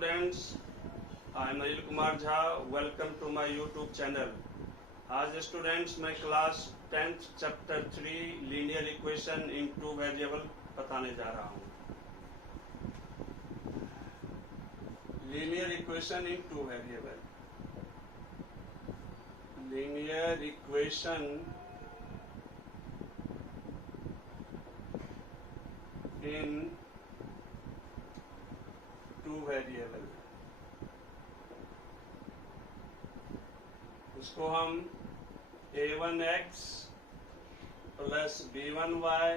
students, I am Anil Kumar Jha. Welcome to my YouTube channel. आज students मैं class 10th chapter 3 linear equation in two variable बताने जा रहा हूँ. Linear equation in two variable. Linear equation in two variable. इसको हम a1x plus b1y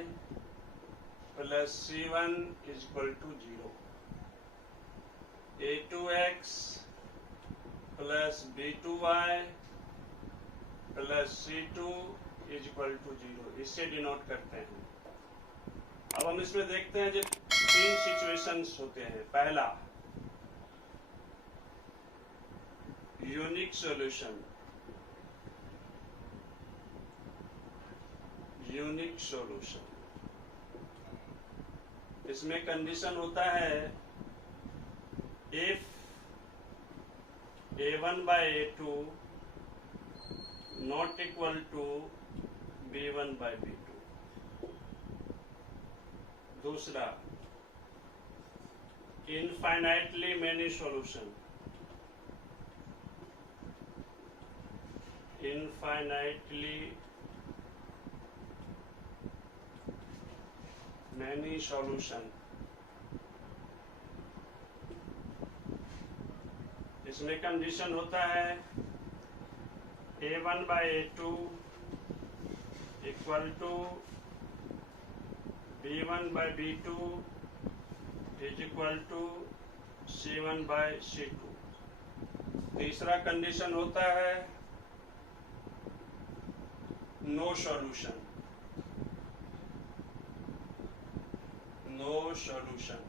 plus c1 is equal to 0, a2x plus b2y plus c2 is equal to 0, इससे denote करते हैं. अब हम इसमें देखते हैं जो तीन सिचुएशंस होते हैं. पहला यूनिक सॉल्यूशन. यूनिक सॉल्यूशन इसमें कंडीशन होता है if a1 by a2 not equal to b1 by b2. दूसरा infinitely many solution. Infinitely many solution. इसमें कंडीशन होता है a1 by a2 equal to b1 by b2 is equal to c1 by c2. तीसरा condition होता है no solution. No solution.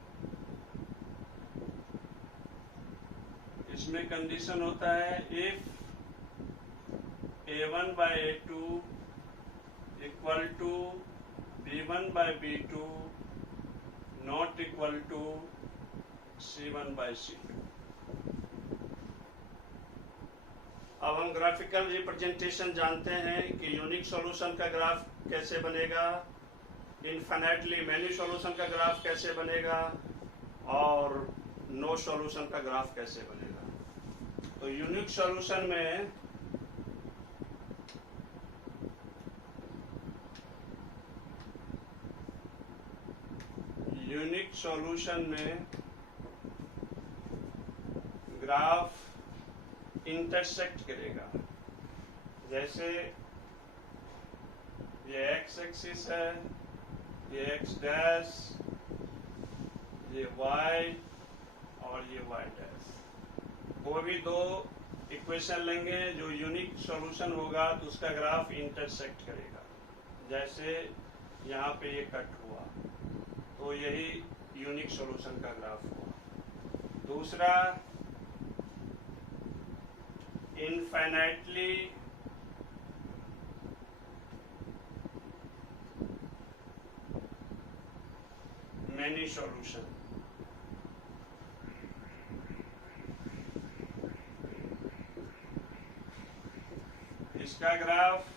इसमें condition होता है if a1 by a2 equal to b1 by b2 not equal to c1 by c2. अब हम graphical representation जानते हैं कि यूनिक सॉल्यूशन का ग्राफ कैसे बनेगा, इनफाइनाइटली मैनी सॉल्यूशन का ग्राफ कैसे बनेगा और नो सॉल्यूशन का ग्राफ कैसे बनेगा. तो यूनिक सॉल्यूशन में ग्राफ इंटरसेक्ट करेगा. जैसे ये एक्स एक्सिस है, ये x डैश, ये y और ये y डैश. वो भी दो इक्वेशन लेंगे जो यूनिक सॉल्यूशन होगा तो उसका ग्राफ इंटरसेक्ट करेगा. जैसे यहाँ पे ये कट हुआ तो यही यूनिक सॉल्यूशन का ग्राफ हुआ. दूसरा इनफाइनाइटली many solution. इसका ग्राफ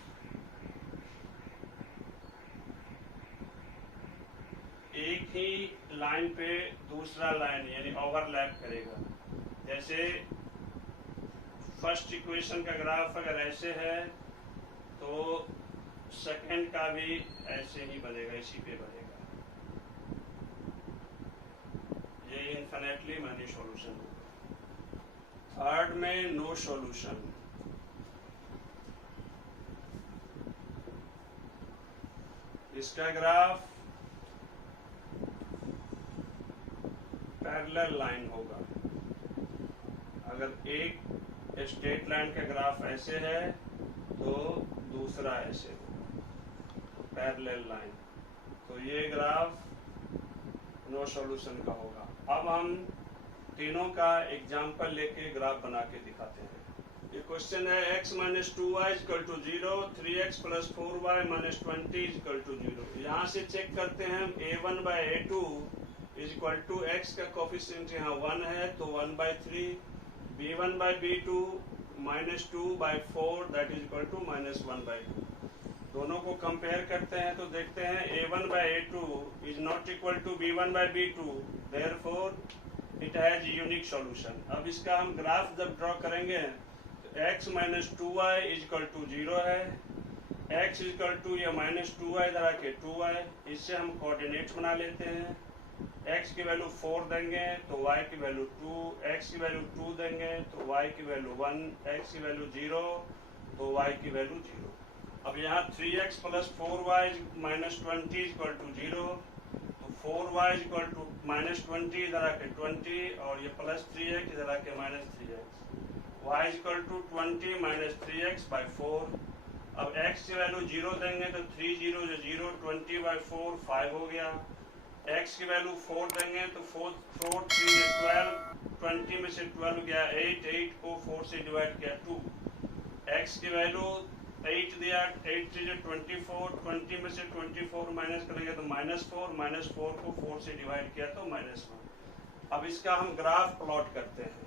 एक ही लाइन पे दूसरा लाइन यानी ओवरलैप करेगा. जैसे फर्स्ट इक्वेशन का ग्राफ अगर ऐसे है तो सेकंड का भी ऐसे ही बनेगा, इसी पे बनेगा. ये इनफिनिटली मैनी सॉल्यूशन होगा. थर्ड में नो सॉल्यूशन. इसका ग्राफ पैरेलल लाइन होगा. अगर एक स्ट्रेट लाइन का ग्राफ ऐसे है तो दूसरा ऐसे होगा, तो पैरेलल लाइन. तो ये ग्राफ नो सॉल्यूशन का होगा. अब हम तीनों का एग्जाम्पल लेके ग्राफ बना के दिखाते हैं. ये क्वेश्चन है x minus 2y equal to 0, 3x plus 4y minus 20 equal to 0. यहाँ से चेक करते हैं हम a1 by a2 is equal to X का कोफिशिएंट यहाँ 1 है तो 1/3, b1/b2 -2/4 that is equal to -1/2। दोनों को कंपेयर करते हैं तो देखते हैं a1/a2 is not equal to b1/b2, therefore it has unique solution. अब इसका हम ग्राफ जब ड्रॉ करेंगे तो x - 2y is equal to 0 है, x इज इक्वल टू ये -2y इधर आके 2y, इससे हम कोऑर्डिनेट्स बना लेते हैं। x की वैल्यू 4 देंगे तो y की वैल्यू 2, x की वैल्यू 2 देंगे तो y की वैल्यू 1, x की वैल्यू 0 तो y की वैल्यू 0। अब यहाँ 3x + 4y -20 इक्वल टू 0, तो 4y इक्वल टू -20 इधर आके 20 और ये +3x इधर आके -3x, y equal to 20 - 3x/4। अब x की वैल्यू 0 देंगे तो 3 0 0, 20/4 5 हो गया। x की वैल्यू 4 देंगे तो 4 3 12, 20 में से 12 गया 8, 8 को 4 से डिवाइड किया 2। x की वैल्यू 8 दिया, 8 3 24, 20 में से 24 माइनस करेंगे तो -4, -4 को 4 से डिवाइड किया तो -1। अब इसका हम ग्राफ प्लॉट करते हैं।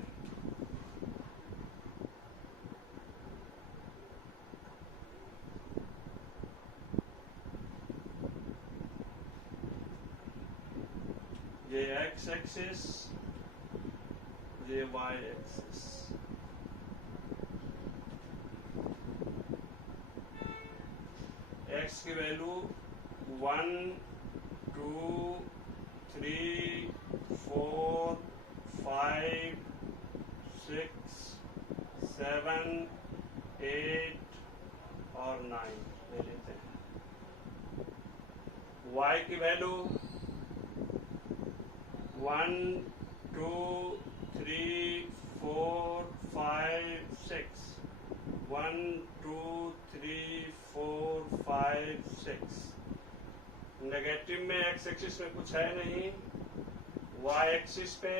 ये x एक्सिस, ये y एक्सिस। x की वैल्यू 1 2 3 4 5 6 7 8 और 9 ले लेते हैं। y की वैल्यू 1 2 3 4 5 6, 1 2 3 4 5 6। नेगेटिव में x एक्सिस में कुछ है नहीं, y एक्सिस पे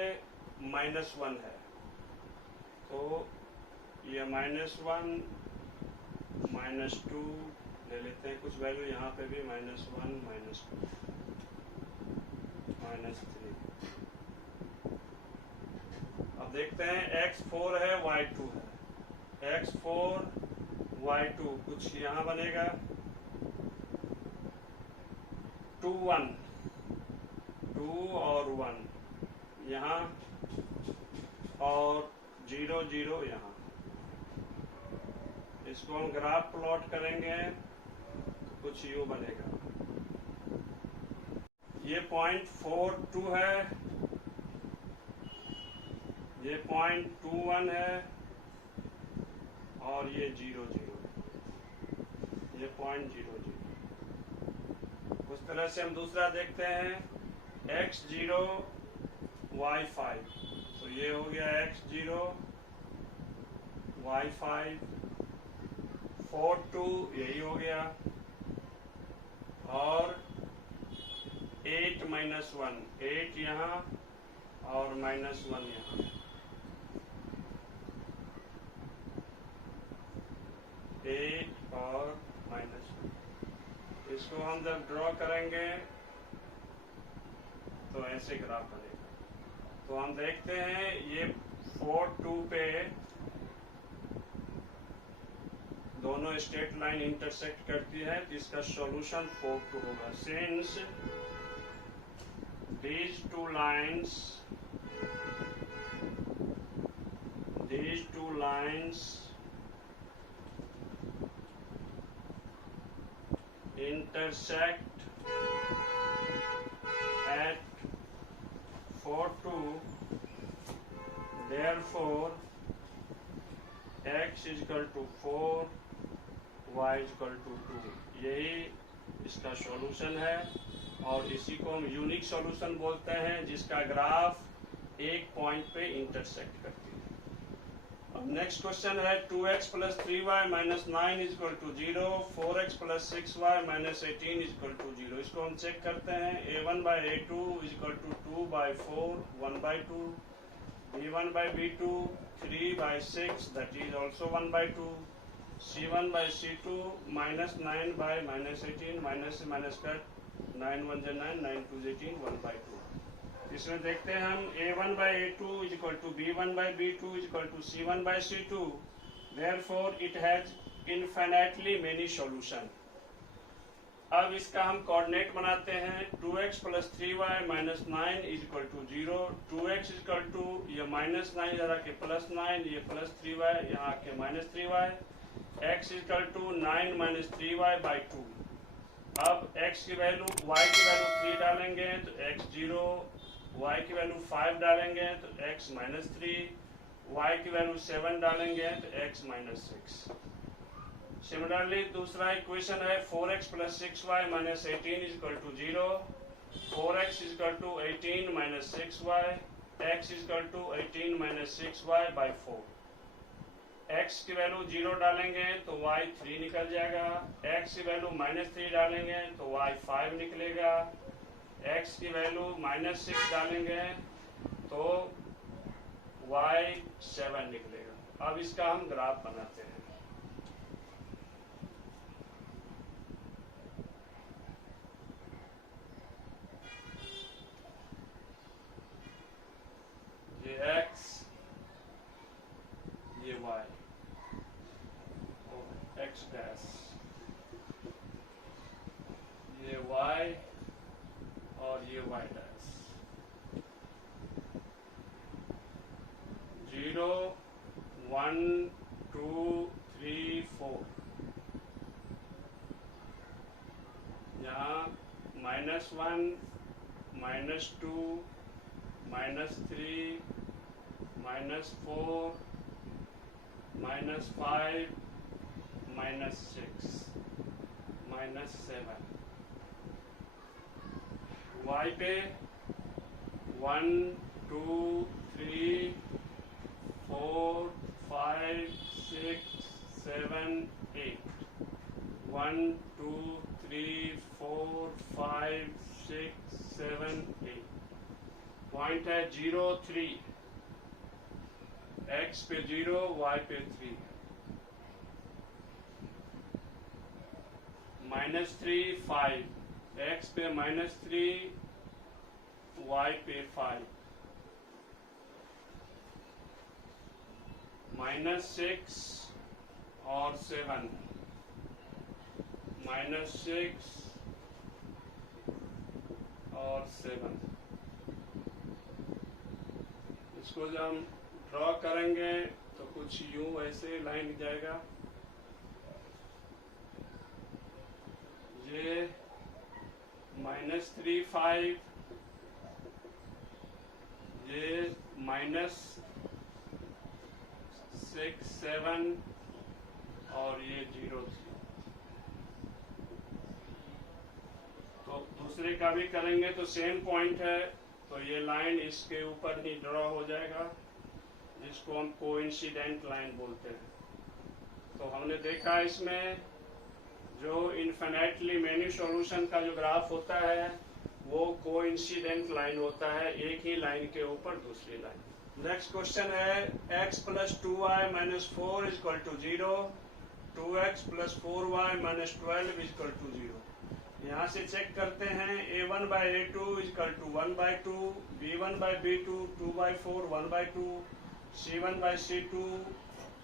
-1 है तो ये -1 -2 ले लेते हैं। कुछ वैल्यू यहाँ पे भी -1 -2 -3। अब देखते हैं x 4 है y 2 है, x 4 y 2 कुछ यहाँ बनेगा 2 1 2 और 1 यहाँ और 0 0 यहाँ। इसको हम ग्राफ प्लॉट करेंगे तो कुछ यूँ बनेगा। ये 0.42 है, ये 0.21 है और ये 0 0, ये 0.00। उस तरह से हम दूसरा देखते हैं x 0 y 5, तो ये हो गया x 0 y 5, 4 2 यही हो गया और 8 -1, 8 यहाँ और -1 यहाँ। 8 और -1, इसको हम जब ड्रॉ करेंगे तो ऐसे ग्राफ बनेगा। तो हम देखते हैं ये 4 2 पे दोनों स्ट्रेट लाइन इंटरसेक्ट करती है तो इसका सॉल्यूशन 4 2 होगा। Since these two lines intersect at 4 2, therefore x is equal to 4, y is equal to 2। यही इसका सॉल्यूशन है और इसी को हम यूनिक सॉल्यूशन बोलते हैं जिसका ग्राफ एक पॉइंट पे इंटरसेक्ट करती है। अब नेक्स्ट क्वेश्चन है 2x + 3y - 9 is equal to 0, 4x + 6y - 18 is equal to 0। इसको हम चेक करते हैं। a1/a2 is equal to 2/4 1/2, b1/b2 3/6 that is also 1/2, c1/c2 -9 by -18 minus से माइनस कट 9 1 9 9 2 18 1/2। इसमें देखते हैं हम a1/a2 is equal to b1/b2 is equal to c1/c2, therefore it has infinitely many solution. अब इसका हम कोऑर्डिनेट बनाते हैं 2x + 3y - 9 is equal to 0, 2x is equal to ये -9 जरा के +9, ये +3y यहाँ के -3y, x is equal to 9 - 3y/2। अब x की वैल्यू y की वैल्यू 3 डालेंगे तो x 0, y की वैल्यू 5 डालेंगे तो x -3, y की वैल्यू 7 डालेंगे तो x -6। सिमिलरली दूसरा इक्वेशन है 4x + 6y - 18 is equal to 0, 4x is equal to 18 - 6y, x is equal to 18 - 6y/4। x की वैल्यू 0 डालेंगे तो y 3 निकल जाएगा, x की वैल्यू -3 डालेंगे तो y 5 निकलेगा, x की वैल्यू -6 डालेंगे तो y 7 निकलेगा। अब इसका हम ग्राफ बनाते हैं। ये x, ये y और x डैश, ये y और ये y डैश, 0 1 2 3 4, यहाँ -1 -2 -3 -4 -5 -6 -7, y पे 1 2 3 4 5 6 7 8, 1 2 3 4 5 6 7 8, पॉइंट है 0 3, x पे 0 y पे 3, -3 5, x पे -3 y पे 5, -6 और 7, -6 और 7। इसको जब हम ड्रॉ करेंगे तो कुछ यूं ऐसे लाइन जाएगा, ये -3 5, ये -6 7 और ये 0 3। तो दूसरे का भी करेंगे तो सेम पॉइंट है, तो ये लाइन इसके ऊपर ही ड्रॉ हो जाएगा, जिसको हम कोइंसिडेंट लाइन बोलते हैं। तो हमने देखा इसमें जो इनफिनिटली मेनी सॉल्यूशन का जो ग्राफ होता है वो कोइंसिडेंट लाइन होता है, एक ही लाइन के ऊपर दूसरी लाइन। नेक्स्ट क्वेश्चन है x + 2y - 4 is equal to 0, 2x + 4y - 12 is equal to 0। यहाँ से चेक करते हैं a1/a2 is equal to 1/2, b1/b2 2/4 1/2, c1/c2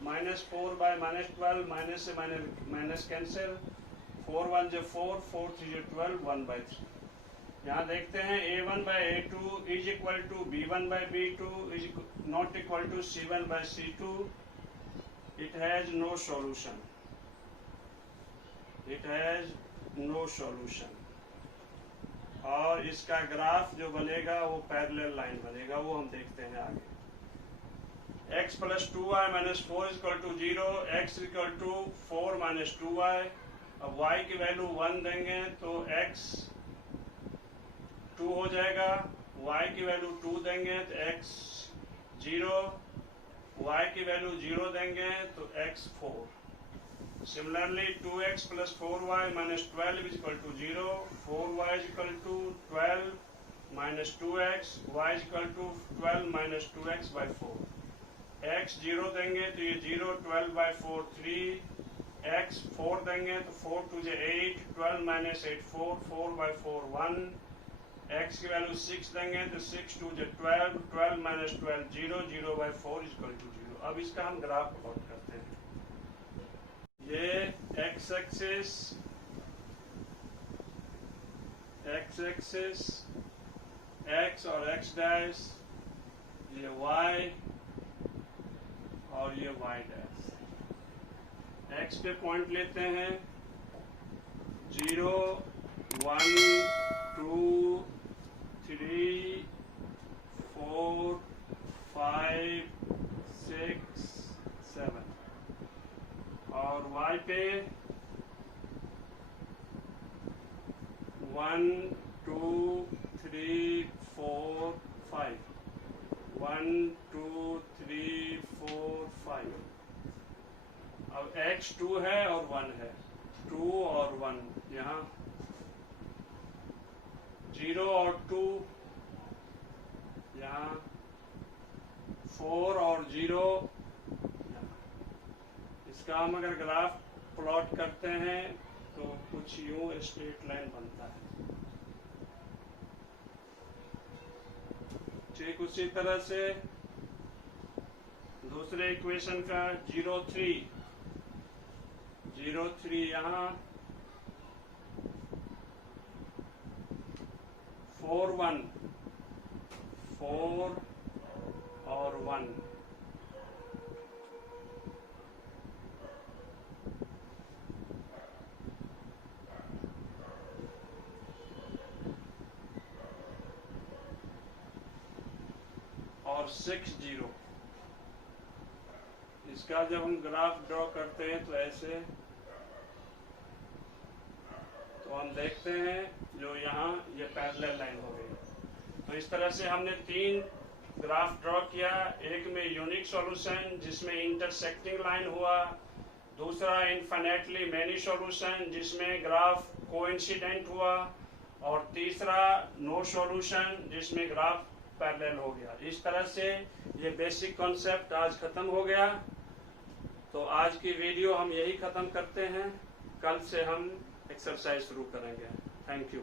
-4 - -12, minus से माइनस कैंसिल, 4 1 जो 4, 4 3 जो 12, 1/3। यहाँ देखते हैं a1/a2 is equal to b1/b2 is not equal to c1/c2, it has no solution, it has no solution. और इसका ग्राफ जो बनेगा वो पैरेलल लाइन बनेगा, वो हम देखते हैं आगे। x + 2y - 4 is equal to 0, x is equal to 4 - 2y। अब y की वैल्यू 1 देंगे तो x 2 हो जाएगा, y की वैल्यू 2 देंगे तो x 0, y की वैल्यू 0 देंगे तो x 4। Similarly, 2x + 4y - 12 is equal to 0, 4y is equal to 12 minus 2x, y is equal to 12 minus 2x/4। x 0 देंगे तो ये 0, 12/4 3, x 4 देंगे तो 4 2 8, 12 minus 8 4, 4/4 1, x की वैल्यू 6 देंगे तो 6 2 12, 12 माइनस 12 0, 0/4 इक्वल टू 0। अब इसका हम ग्राफ प्लॉट करते हैं। ये x एक्सिस x और x डैश, ये y और ये y डैश। x पे पॉइंट लेते हैं 0 1 2 3 4 5 6 7 और y पे 1 2 3 4 5 1 2 3 4 5। अब x 2 है और 1 है, 2 और 1 यहाँ, 0 और 2 यहाँ, 4 और 0 यहाँ। इसका हम अगर ग्राफ प्लॉट करते हैं तो कुछ यूं स्ट्रेट लाइन बनता है। ठीक उसी तरह से दूसरे इक्वेशन का 0 3 यहाँ, 4 1 4 और 1, और 6 0। इसका जब हम ग्राफ ड्रॉ करते हैं तो ऐसे, तो हम देखते हैं जो यहाँ ये पैरेलल लाइन हो गई। तो इस तरह से हमने 3 ग्राफ ड्रॉ किया। एक में यूनिक सॉल्यूशन जिसमें इंटरसेक्टिंग लाइन हुआ, दूसरा इनफिनिटली मेनी सॉल्यूशन जिसमें ग्राफ कोइंसिडेंट हुआ, और तीसरा नो सॉल्यूशन जिसमें ग्राफ पैरेलल हो गया। इस तरह से ये बेसिक कॉन्सेप्ट आज खत्म हो गया। तो आज की वीडियो हम यही खत्म करते हैं, कल से हम एक्सरसाइज शुरू करेंगे। Thank you.